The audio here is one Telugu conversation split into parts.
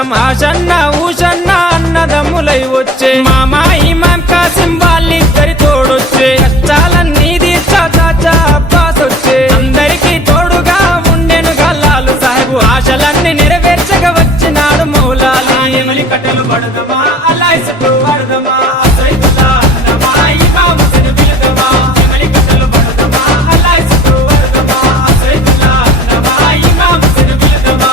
ఇష్టం ఆషన్న ఊషన్న అన్నదమ్ములై వచ్చే మామా ఇమాం కాసిం వాళ్ళిద్దరి తోడొచ్చే కష్టాలన్నీ తీర్చా చాచా అబ్బాస్ వచ్చే అందరికీ తోడుగా ఉండెను గల్లాలు సాహెబు ఆశలన్నీ నెరవేర్చగా వచ్చినాడు మౌలాలి ఎమలి కట్టెలు పడదమా అల్లాయిసకు పడదమా అసైతుల్లా అన్నమా ఇమాం హుసేన్ పిలదమా ఎమలి కట్టెలు పడదమా అల్లాయిసకు పడదమా అసైతుల్లా అన్నమా ఇమాం హుసేన్ పిలదమా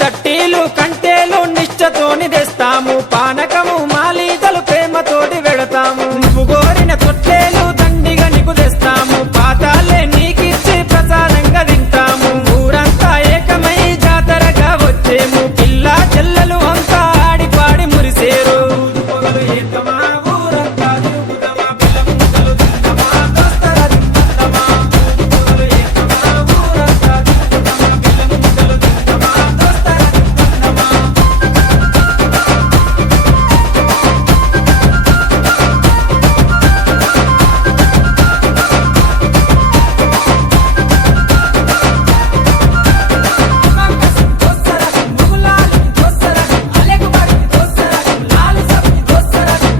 తట్టీలు కంటేలు నిష్టతోని తెస్తాము పానకము మాలీదలు ప్రేమతోటి వెడతాము నువ్వు కోరిన తొట్టేలు దండిగా నీకు తెస్తాము పాతాలే నీకిచ్చి ప్రసాదంగా తింటాము ఊరంతా ఏకమై జాతరగా వచ్చేము పిల్ల చెల్లెలు అంతా ఆడి పాడి మురిసేరు పొగలు ఏకమా ఊరంతా తిరుగుదమా పిల్ల ముద్దలు తిందమా దోస్తర తిందమా పొగలు ఏకమా ఊరంతా తిరుగుదమా పిల్ల ముద్దలు తిందమా దోస్తర తిందమా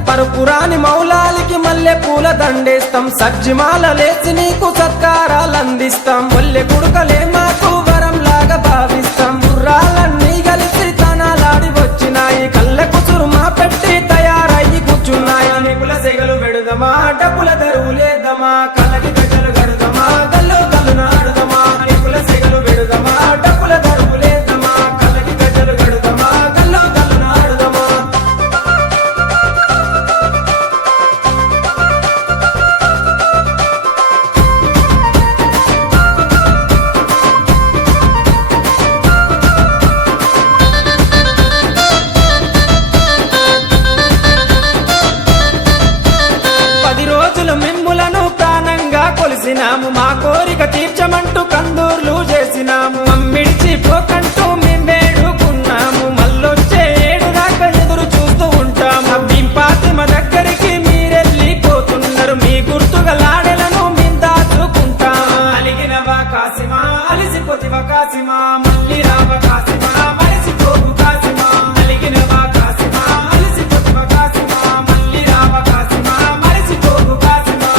పరుపురాని మౌలాలికి మల్లె పూల దండేస్తాం సజ్జిమాల లేచి నీకు సత్కారాలు అందిస్తాం మల్లె కుడుకలే మాకు వరం లాగా భావిస్తాం గుర్రాలన్నీ కలిసి తనాలాడి వచ్చినాయి కళ్ళ కుసురుమా పెట్టి తయారయ్యి కూర్చున్నాయి నిపుల సెగలు వెడుదమా డబ్బుల దరువు లేదమా కళ్ళకి గజలు గడుదమా గల్లు గల్లు నాడుదమా నిపుల సెగలు వెడుదమా డబ్బుల దరువు లేదమా కళ్ళకి గజలు గడుదమా గల్లు గల్లు నాడుదమా పది రోజులు మిమ్ములను ప్రాణంగా కొలిసినాము మా కోరిక తీర్చమంటూ కందూర్లు చేసినాము మమ్మిడిచి పోకంటూ మేము వేడుకున్నాము మళ్ళొచ్చే ఏడు దాకా ఎదురు చూస్తూ ఉంటాము బింపాతిమ దగ్గరికి మీరెళ్ళిపోతున్నారు మీ గుర్తుగా లాడెలను మేము దాచుకుంటాము అలిగినవా కాసిమా అలిసిపోతివా కాసిమా మళ్ళీ రావ కాసిమా మరిసిపోకు కాసిమా అలిగినవా కాసిమా అలిసిపోతివా కాసిమా మళ్ళీ రావ కాసిమా మరిసిపోకు కాసిమా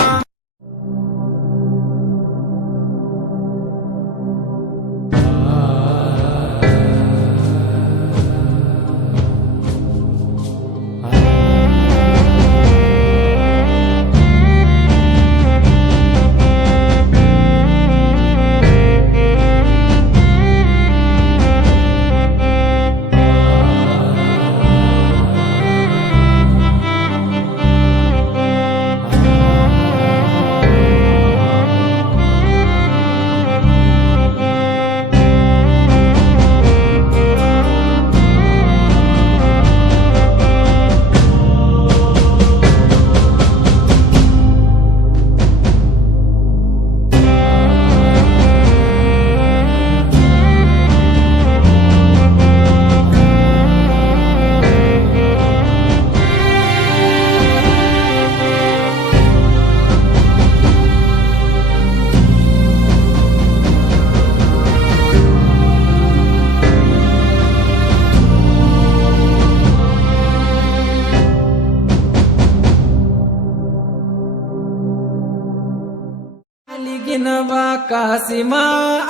అలిగినవా కాసిమా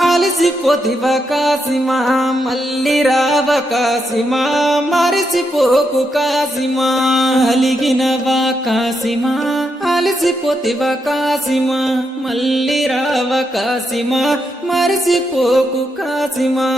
అలిసిపోతివా కాసిమా మళ్ళీ రావ కాసిమా మరిసిపోకు కాసిమా అలిగినవా కాసిమా అలిసిపోతివా కాసిమా మళ్ళీ రావ కాసిమా మరిసిపోకు కాసిమా